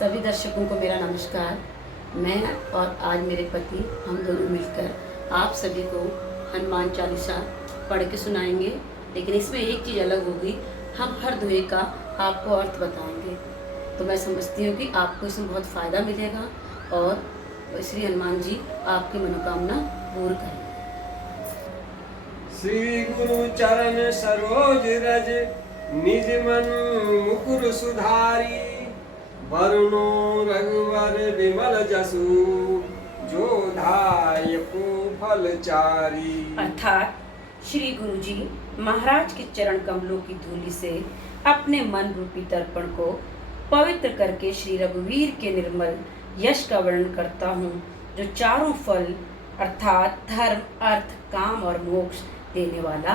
सभी दर्शकों को मेरा नमस्कार। मैं और आज मेरे पति हम दोनों मिलकर आप सभी को हनुमान चालीसा पढ़ के सुनाएंगे। लेकिन इसमें एक चीज़ अलग होगी, हम हर दोहे का आपको अर्थ बताएंगे। तो मैं समझती हूँ कि आपको इसमें बहुत फ़ायदा मिलेगा और श्री हनुमान जी आपकी मनोकामना पूर्ण करें। श्री गुरु चरण सरोज रज निज मन मुकुर सुधारी, वरुणो रघुवर विमल जसु जो धायको फल चारी। अर्थात श्री गुरु जी महाराज के चरण कमलों की धूलि से अपने मन रूपी दर्पण को पवित्र करके श्री रघुवीर के निर्मल यश का वर्णन करता हूँ, जो चारों फल अर्थात धर्म, अर्थ, काम और मोक्ष देने वाला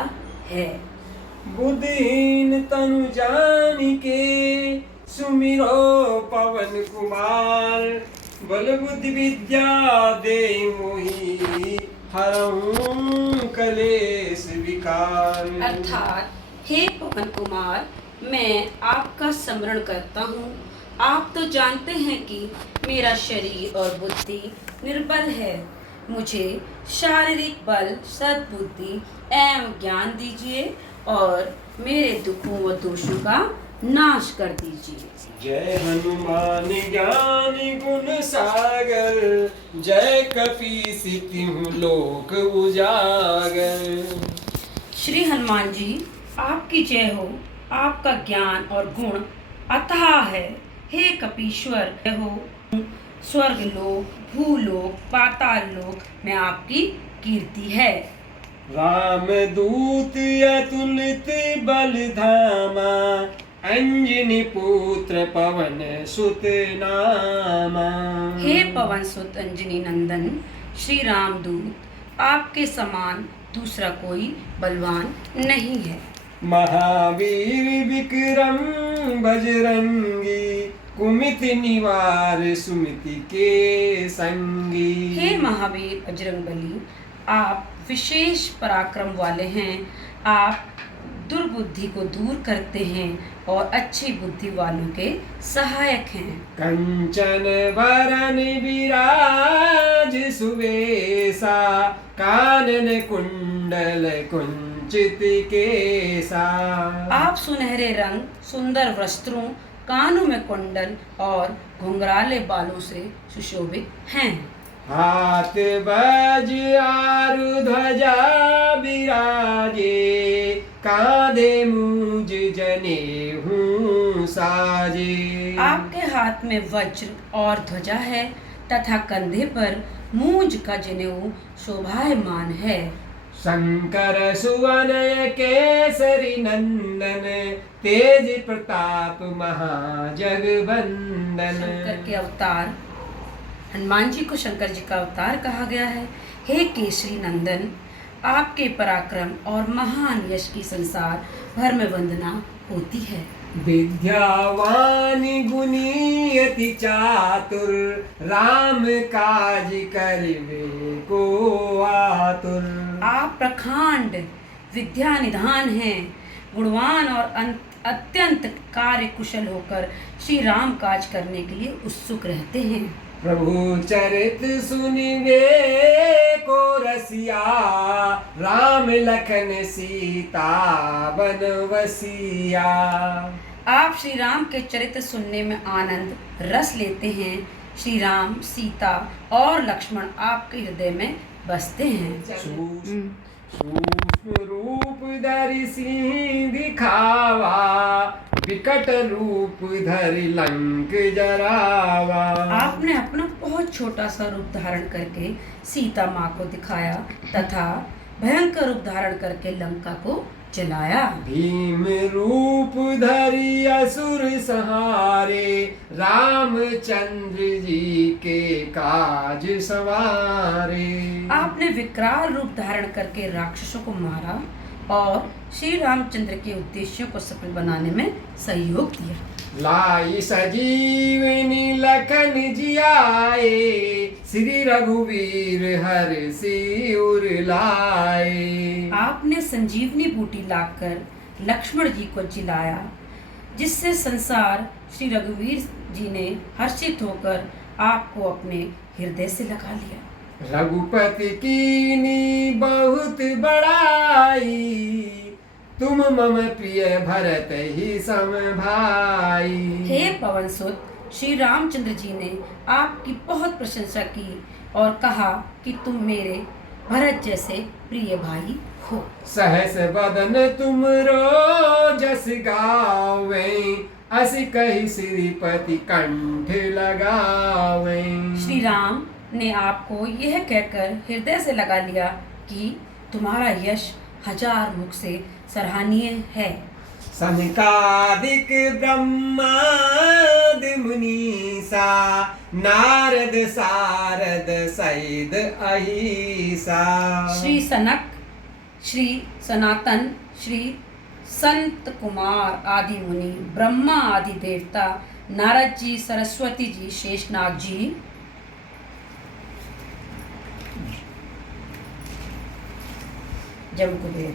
है। बुद्धिहीन तनु जानिके सुमिरो पवन कुमार, बल बुद्धि विद्या देहि मोहि हरहु कलेश विकार। अर्थात हे पवन कुमार, मैं आपका स्मरण करता हूँ। आप तो जानते हैं कि मेरा शरीर और बुद्धि निर्बल है। मुझे शारीरिक बल, सद्बुद्धि एवं ज्ञान दीजिए और मेरे दुखों व दोषों का नाश कर दीजिए। जय हनुमान ज्ञान गुण सागर, जय कपीस तिहुँ लोक उजागर। श्री हनुमान जी आपकी जय हो। आपका ज्ञान और गुण अथाह है। हे कपीश्वर जय हो। स्वर्ग लोक, भूलोक, पाताल लोक में आपकी कीर्ति है। राम दूत अतुलित बल धामा, अंजनी पुत्र पवन सुत नामा। हे पवन सुत अंजनी नंदन श्री राम दूत, आपके समान दूसरा कोई बलवान नहीं है। महावीर विक्रम बजरंगी, कुमिति निवार सुमिति के संगी। हे महावीर बजरंगबली, आप विशेष पराक्रम वाले हैं। आप दुर्बुद्धि को दूर करते हैं और अच्छी बुद्धि वालों के सहायक हैं। कंचन वरन विराज सुवेशा, कानन कुंडल कुंचित केसा। आप सुनहरे रंग, सुंदर वस्त्रों, कानों में कुंडल और घुंघराले बालों से सुशोभित हैं। हाथ बज आरु ध्वजा विराजे, कांधे मूज जनेऊ साजे। आपके हाथ में वज्र और ध्वजा है तथा कंधे पर मूंज का जनेऊ शोभायमान है। शंकर सुवन केसरी नंदन, तेज प्रताप महाजगबंदन। शंकर के अवतार, हनुमान जी को शंकर जी का अवतार कहा गया है। हे केसरी नंदन, आपके पराक्रम और महान यश की संसार भर में वंदना होती है। विद्यावान गुणी अति चातुर, राम काज करिबे को आतुर। आप प्रखांड विद्या निधान हैं, गुणवान और अत्यंत कार्य कुशल होकर श्री राम काज करने के लिए उत्सुक रहते हैं। प्रभु चरित सुनिबे को रसिया, राम लखन सीता बनवसिया। आप श्री राम के चरित्र सुनने में आनंद रस लेते हैं। श्री राम, सीता और लक्ष्मण आपके हृदय में बसते हैं। सूक्ष्म रूप धरि सिंह दिखावा, विकट रूप धरि लंक जरावा। आपने अपना बहुत छोटा सा रूप धारण करके सीता माँ को दिखाया तथा भयंकर रूप धारण करके लंका को जलाया। भीम रूप धरि असुर सहारे, रामचंद्र जी के काज सवारे। आपने विकराल रूप धारण करके राक्षसों को मारा और श्री रामचंद्र के उद्देश्यों को सफल बनाने में सहयोग दिया। लाई सजीवनी लखन जियाए, श्री रघुवीर हर्षि उर लाए। आपने संजीवनी बूटी लाकर लक्ष्मण जी को जिलाया जिससे संसार श्री रघुवीर जी ने हर्षित होकर आपको अपने हृदय से लगा लिया। रघुपति कीनी बहुत बड़ाई, तुम मम प्रिय भरत ही सम भाई। हे पवन सुत, श्री रामचंद्र जी ने आपकी बहुत प्रशंसा की और कहा कि तुम मेरे भरत जैसे प्रिय भाई हो। सहस बदन तुम रो जस गावे, अस कही श्रीपति कंठ लगावे। श्री राम ने आपको यह कहकर हृदय से लगा लिया कि तुम्हारा यश 1000 मुख से सराहनीय है। सनकादिक ब्रह्मादि मुनीसा, नारद सारद सैद अहिसा। श्री सनक, श्री सनातन, श्री संत कुमार आदि मुनि, ब्रह्मा आदि देवता, नारद जी, सरस्वती जी, शेषनाग जी, जमकुबेर,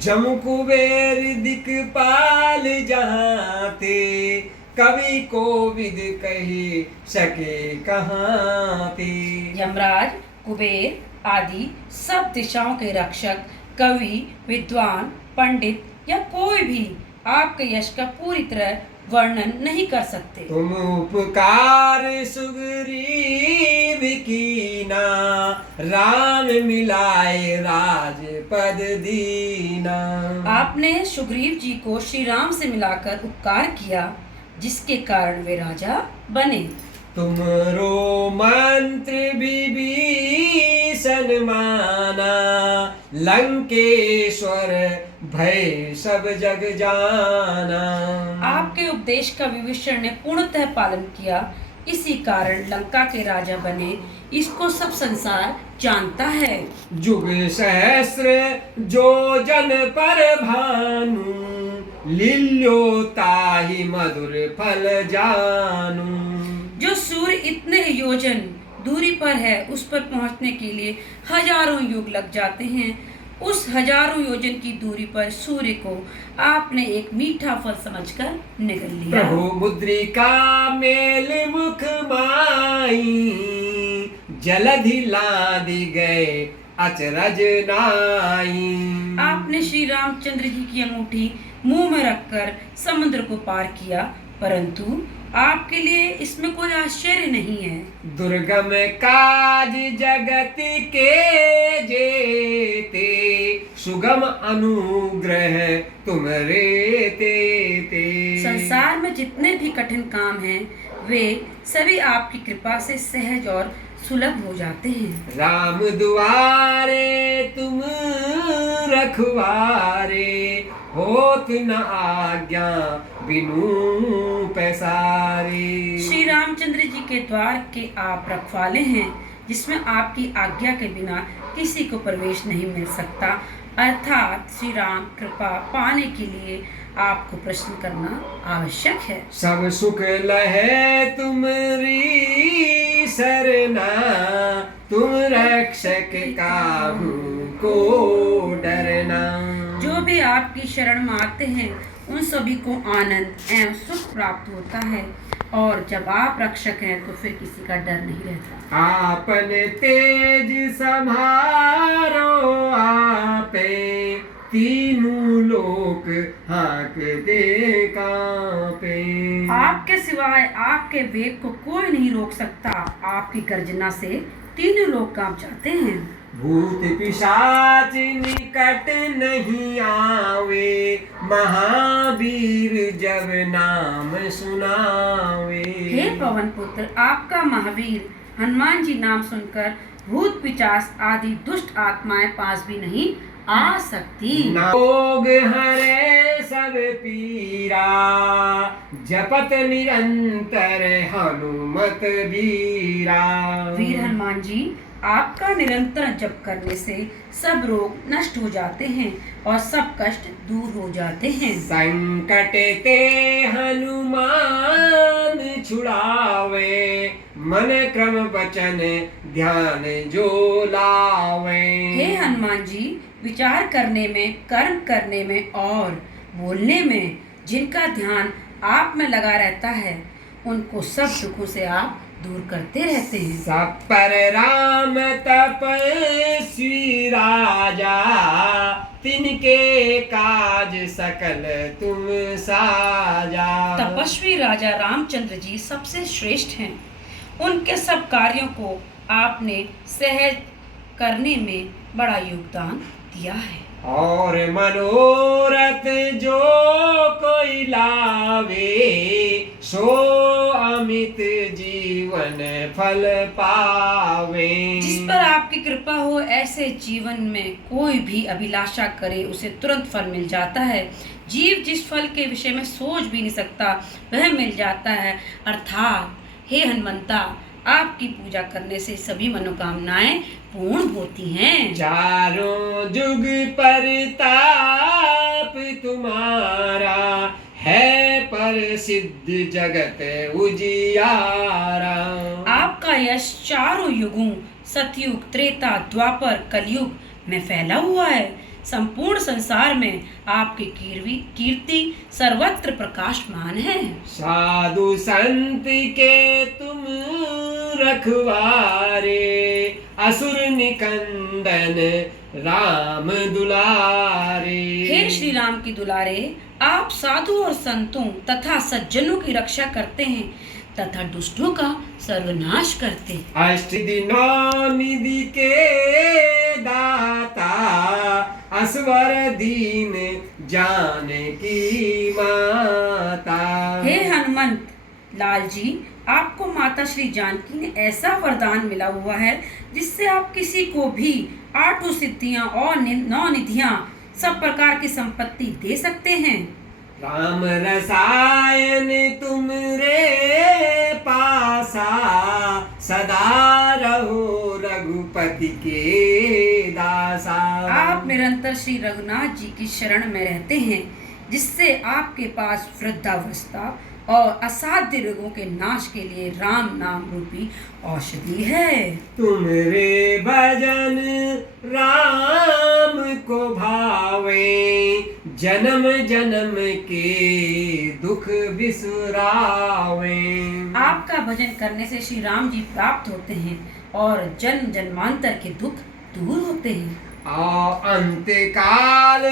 जम कुबेर दिक्पाल जहाँ थे, कवि को विद कही सके कहाँ थे। यमराज, कुबेर आदि सब दिशाओं के रक्षक, कवि, विद्वान, पंडित या कोई भी आपके यश का पूरी तरह वर्णन नहीं कर सकते। तुम उपकार सुग्रीव कीना, राम मिलाए राजपद दीना। आपने सुग्रीव जी को श्री राम से मिलाकर उपकार किया, जिसके कारण वे राजा बने। तुमरो मंत्र विभीषण माना, लंकेश्वर भय सब जग जाना। आपके उपदेश का विभीषण ने पूर्णतः पालन किया, इसी कारण लंका के राजा बने। इसको सब संसार जानता है। जुग सहस्र जो जन पर भानु, लील्यो ताहि मधुर फल जानू। जो सूर्य इतने योजन दूरी पर है, उस पर पहुंचने के लिए हजारों युग लग जाते हैं। उस हजारों योजन की दूरी पर सूर्य को आपने एक मीठा फल समझकर निगल लिया। प्रभु मुद्रिका मेल मुख माई, जलधि लादि गए अचरज नाई। आपने श्री रामचंद्र जी की अंगूठी मुंह में रखकर समुद्र को पार किया, परंतु आपके लिए इसमें कोई आश्चर्य नहीं है। दुर्गम काज जगत के जेते, सुगम अनुग्रह तुम रेते ते। संसार में जितने भी कठिन काम हैं, वे सभी आपकी कृपा से सहज और सुलभ हो जाते हैं। राम दुआरे तुम रखवारे, होत न आज्ञा बिनु पैसारे। श्री रामचंद्र जी के द्वार के आप रखवाले हैं, जिसमें आपकी आज्ञा के बिना किसी को प्रवेश नहीं मिल सकता। अर्थात श्री राम कृपा पाने के लिए आपको प्रश्न करना आवश्यक है। सब सुख लहे तुमरी सरना, तुम रक्षक काहू को डरना। जो भी आपकी शरण में आते हैं, उन सभी को आनंद एवं सुख प्राप्त होता है, और जब आप रक्षक हैं तो फिर किसी का डर नहीं रहता। आपन तेज संभारो आपे, तीनों लोक हाँकते कांपे। आपके सिवाय आपके वेग को कोई नहीं रोक सकता। आपकी गर्जना से तीनों लोग कांप जाते हैं। भूत पिशाच निकट नहीं आवे, महावीर जब नाम सुनावे। हे पवन पुत्र, आपका महावीर हनुमान जी नाम सुनकर भूत पिशाच आदि दुष्ट आत्माएं पास भी नहीं आ सकती। रोग हरे सब पीरा, जपत निरंतर हनुमत वीरा। वीर हनुमान जी, आपका निरंतर जप करने से सब रोग नष्ट हो जाते हैं और सब कष्ट दूर हो जाते हैं। संकट ते हनुमान छुड़ावे, मन क्रम वचन ध्यान जो लावे। हे हनुमान जी, विचार करने में, कर्म करने में और बोलने में जिनका ध्यान आप में लगा रहता है, उनको सब दुखों से आप दूर करते रहते हैं। सब पर राम तपस्वी राजा, तिनके काज सकल तुम साजा। तपस्वी राजा रामचंद्र जी सबसे श्रेष्ठ हैं। उनके सब कार्यों को आपने सहज करने में बड़ा योगदान दिया है। और मनोरथ जो कोई लावे, सो अमित जीवन फल पावे। जिस पर आपकी कृपा हो, ऐसे जीवन में कोई भी अभिलाषा करे उसे तुरंत फल मिल जाता है। जीव जिस फल के विषय में सोच भी नहीं सकता वह मिल जाता है। अर्थात हे हनुमंता, आपकी पूजा करने से सभी मनोकामनाएं पूर्ण होती हैं। चारों जुग परताप तुम्हारा, है पर सिद्ध जगत उजियारा। आपका यश चारों युगों सतयुग, त्रेता, द्वापर, कलयुग में फैला हुआ है। संपूर्ण संसार में आपकी कीर्ति सर्वत्र प्रकाशमान है। साधु संत के तुम रखवारे, असुर निकंदन राम दुलारे। हे श्री राम की दुलारे, आप साधु और संतों तथा सज्जनों की रक्षा करते हैं तथा दुष्टों का सर्वनाश करते। अष्टदिनौनिधि के दाता, असवर दीन जानकी माता। हे हनुमंत लाल जी, आपको माता श्री जानकी ने ऐसा वरदान मिला हुआ है जिससे आप किसी को भी 8 सिद्धियां और 9 निधियां, सब प्रकार की संपत्ति दे सकते हैं। राम रसायन तुम रे पासा, सदा रहो रघुपति के दासा। आप निरंतर श्री रघुनाथ जी की शरण में रहते हैं, जिससे आपके पास वृद्धावस्था और असाध्य रोगों के नाश के लिए राम नाम रूपी औषधि है। तुम रे भजन राम को भावे, जन्म जन्म के दुख बिसरावे। आपका भजन करने से श्री राम जी प्राप्त होते हैं और जन्म जन्मांतर के दुख दूर होते हैं। अंत काल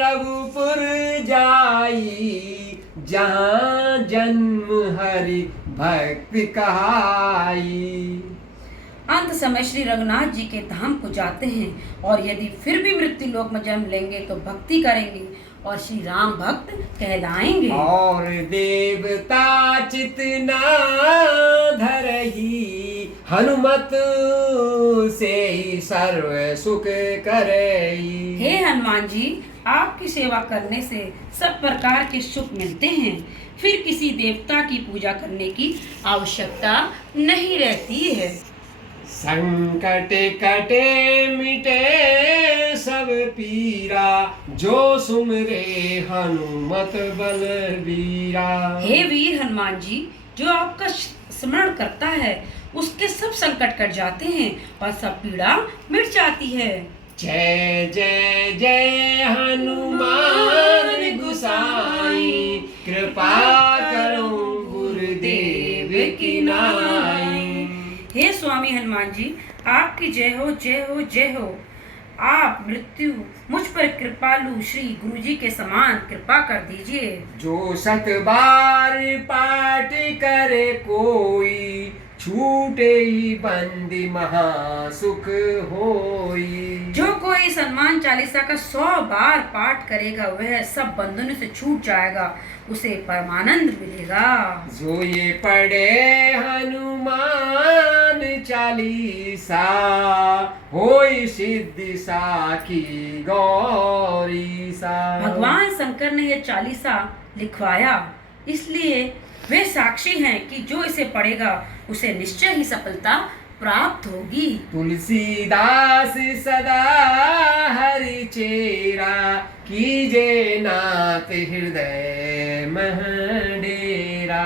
रघुपुर जाई, जहाँ जन्म हरि भक्ति कहाई। अंत समय श्री रघुनाथ जी के धाम को जाते हैं और यदि फिर भी मृत्यु लोक में जन्म लेंगे तो भक्ति करेंगे और श्री राम भक्त कहलाएंगे। और देवता चितना धरही, हनुमत से ही सर्व सुख करई। हे हनुमान जी, आपकी सेवा करने से सब प्रकार के सुख मिलते हैं, फिर किसी देवता की पूजा करने की आवश्यकता नहीं रहती है। संकट कटे मिटे सब पीरा, जो सुमरे हनुमत बलबीरा। हे वीर हनुमान जी, जो आपका स्मरण करता है उसके सब संकट कट जाते हैं और सब पीड़ा मिट जाती है। जय जय जय हनुमान गुसाई, कृपा करो गुरुदेव की नाई। हे स्वामी हनुमान जी, आपकी जय हो जय हो जय हो। आप मृत्यु मुझ पर कृपालु श्री गुरु जी के समान कृपा कर दीजिए। जो 7 बार पाठ करे कोई, छूटे ही बंदी महासुख होई। जो कोई इस हनुमान चालीसा का 100 बार पाठ करेगा वह सब बंधनों से छूट जाएगा, उसे परमानंद मिलेगा। जो ये पढ़े हनुमान चालीसा, होई सिद्धि साखी गौरी सा। भगवान शंकर ने यह चालीसा लिखवाया, इसलिए वे साक्षी हैं कि जो इसे पढ़ेगा उसे निश्चय ही सफलता प्राप्त होगी। तुलसीदास सदा हरि चेरा, कीजे नाथ हृदय मह डेरा।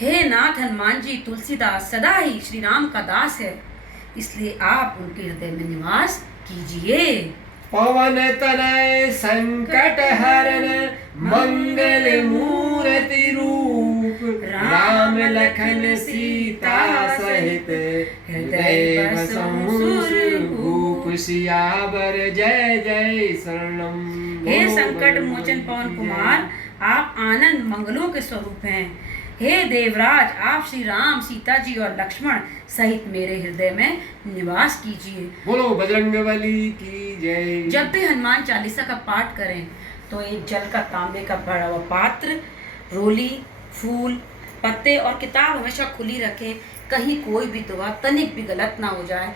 हे नाथ हनुमान जी, तुलसीदास सदा ही श्री राम का दास है, इसलिए आप उनके हृदय में निवास कीजिए। पवन तनय संकट हरन, मंगल मूर्ति रूप, राम लखन सीता सहित हृदय बसहु सुरभूप। सियावर जय जय शरणम। हे संकट मोचन पवन कुमार, आप आनंद मंगलों के स्वरूप हैं। हे देवराज, आप श्री राम, सीता जी और लक्ष्मण सहित मेरे हृदय में निवास कीजिए। बोलो बजरंगबली की जय। जब भी हनुमान चालीसा का पाठ करें तो एक जल का तांबे का भरा हुआ पात्र, रोली, फूल, पत्ते और किताब हमेशा खुली रखें। कहीं कोई भी दुआ तनिक भी गलत ना हो जाए,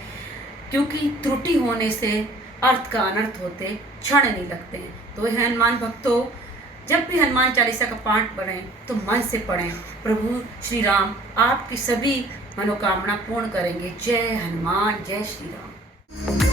क्योंकि त्रुटि होने से अर्थ का अनर्थ होते क्षण नहीं लगते हैं। तो हे हनुमान भक्तों, जब भी हनुमान चालीसा का पाठ पढ़ें तो मन से पढ़ें। प्रभु श्री राम आपकी सभी मनोकामना पूर्ण करेंगे। जय हनुमान, जय श्री राम।